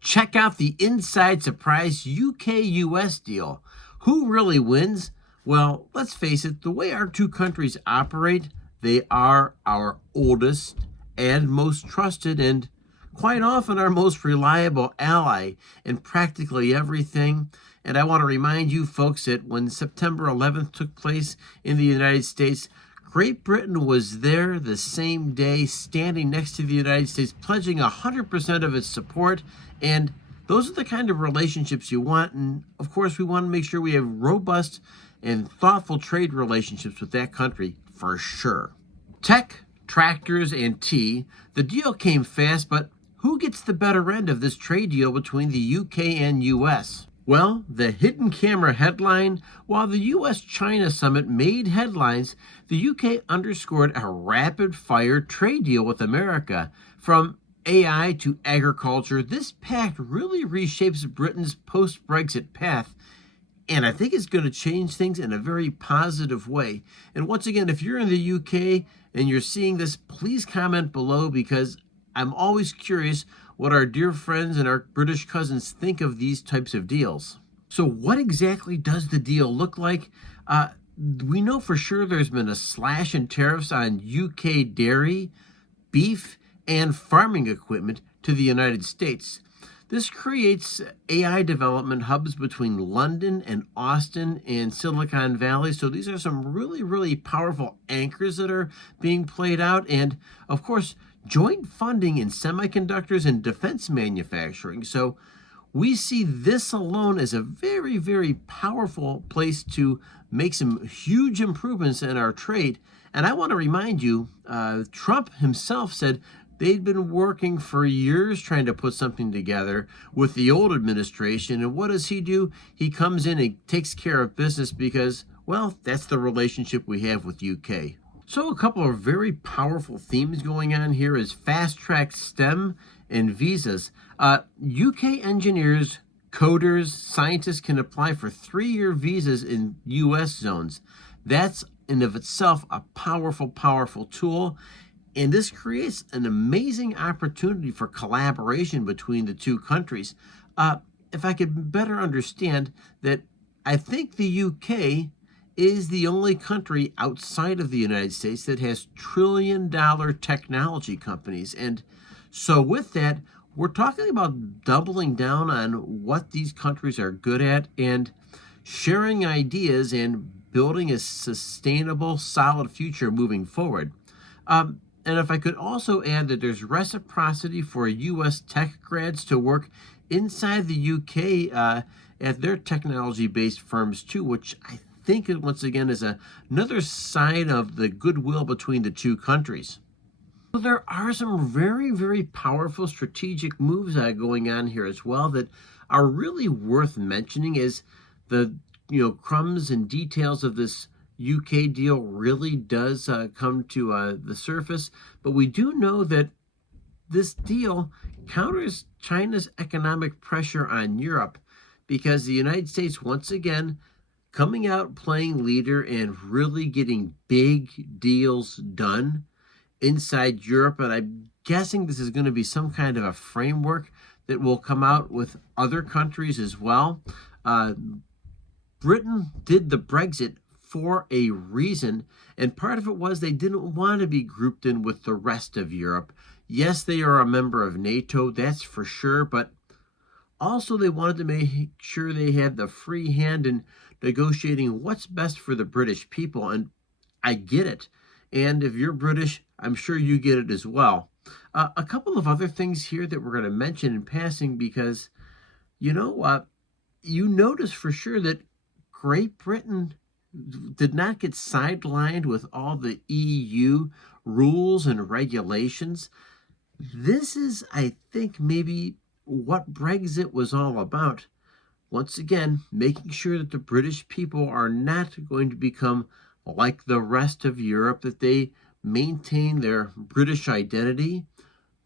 Check out the inside surprise UK-US deal. Who really wins? Well, let's face it, the way our two countries operate, they are our oldest and most trusted and quite often our most reliable ally in practically everything. And I want to remind you folks that when September 11th took place in the United States, Great Britain was there the same day, standing next to the United States, pledging 100% of its support. And those are the kind of relationships you want. And of course, we want to make sure we have robust and thoughtful trade relationships with that country for sure. Tech, tractors, and tea. The deal came fast, but who gets the better end of this trade deal between the UK and US? Well, the hidden camera headline, while the US-China summit made headlines, the UK underscored a rapid-fire trade deal with America. From AI to agriculture, this pact really reshapes Britain's post-Brexit path, and I think it's going to change things in a very positive way. And once again, if you're in the UK and you're seeing this, please comment below, because I'm always curious what our dear friends and our British cousins think of these types of deals. So what exactly does the deal look like? We know for sure there's been a slash in tariffs on UK dairy, beef, and farming equipment to the United States. This creates AI development hubs between London and Austin and Silicon Valley. So these are some really, really powerful anchors that are being played out. And of course, joint funding in semiconductors and defense manufacturing. So we see this alone as a very, very powerful place to make some huge improvements in our trade. And I want to remind you, Trump himself said they'd been working for years trying to put something together with the old administration. And what does he do? He comes in and takes care of business because, well, that's the relationship we have with UK. So a couple of very powerful themes going on here is fast-track STEM and visas. UK engineers, coders, scientists can apply for 3-year visas in US zones. That's in of itself a powerful, powerful tool. And this creates an amazing opportunity for collaboration between the two countries. If I could better understand that, I think the UK is the only country outside of the United States that has trillion-dollar technology companies. And so with that, we're talking about doubling down on what these countries are good at and sharing ideas and building a sustainable, solid future moving forward. And if I could also add that there's reciprocity for U.S. tech grads to work inside the U.K. At their technology-based firms too, which I think it once again is another side of the goodwill between the two countries. So there are some very, very powerful strategic moves going on here as well that are really worth mentioning. As the crumbs and details of this UK deal really does come to the surface, but we do know that this deal counters China's economic pressure on Europe, because the United States once again coming out playing leader and really getting big deals done inside Europe. And I'm guessing this is going to be some kind of a framework that will come out with other countries as well. Britain did the Brexit for a reason, and part of it was they didn't want to be grouped in with the rest of Europe. Yes, they are a member of NATO, that's for sure, but also they wanted to make sure they had the free hand in negotiating what's best for the British people, and I get it. And if you're British, I'm sure you get it as well. A couple of other things here that we're going to mention in passing, because, you notice for sure that Great Britain did not get sidelined with all the EU rules and regulations. This is, I think, maybe what Brexit was all about. Once again, making sure that the British people are not going to become like the rest of Europe, that they maintain their British identity,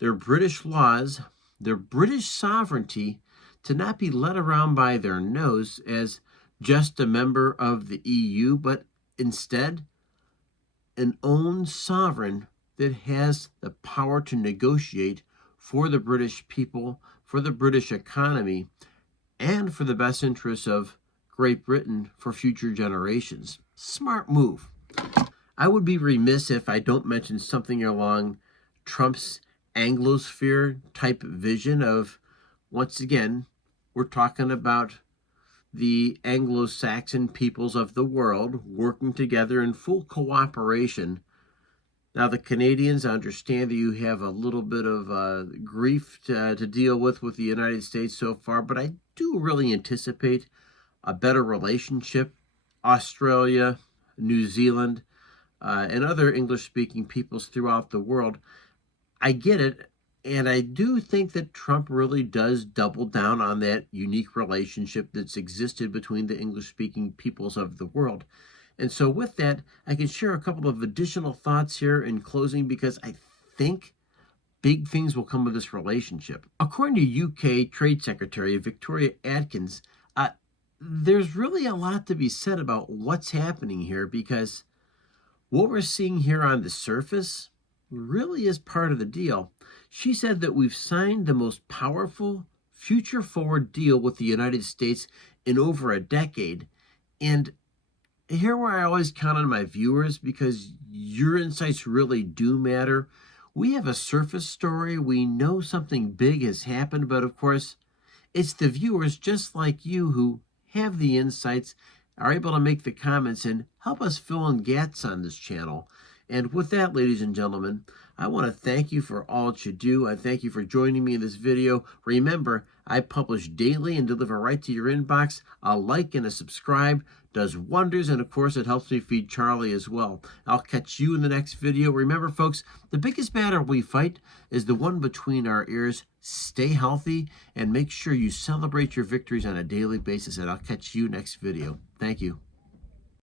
their British laws, their British sovereignty, to not be led around by their nose as just a member of the EU, but instead an own sovereign that has the power to negotiate for the British people, for the British economy and for the best interests of Great Britain for future generations. Smart move. I would be remiss if I don't mention something along Trump's Anglosphere type vision of, once again, we're talking about the Anglo-Saxon peoples of the world working together in full cooperation. Now, the Canadians, I understand that you have a little bit of grief to deal with the United States so far, but I do really anticipate a better relationship. Australia, New Zealand, and other English-speaking peoples throughout the world. I get it, and I do think that Trump really does double down on that unique relationship that's existed between the English-speaking peoples of the world. And so with that, I can share a couple of additional thoughts here in closing because I think big things will come of this relationship. According to UK Trade Secretary Victoria Atkins, there's really a lot to be said about what's happening here because what we're seeing here on the surface really is part of the deal. She said that we've signed the most powerful, future-forward deal with the United States in over a decade. And here where I always count on my viewers because your insights really do matter. We have a surface story. We know something big has happened, but of course, it's the viewers just like you who have the insights, are able to make the comments and help us fill in gaps on this channel. And with that, ladies and gentlemen, I want to thank you for all that you do. I thank you for joining me in this video. Remember, I publish daily and deliver right to your inbox. A like and a subscribe does wonders, and of course, it helps me feed Charlie as well. I'll catch you in the next video. Remember, folks, the biggest battle we fight is the one between our ears. Stay healthy and make sure you celebrate your victories on a daily basis, and I'll catch you next video. Thank you.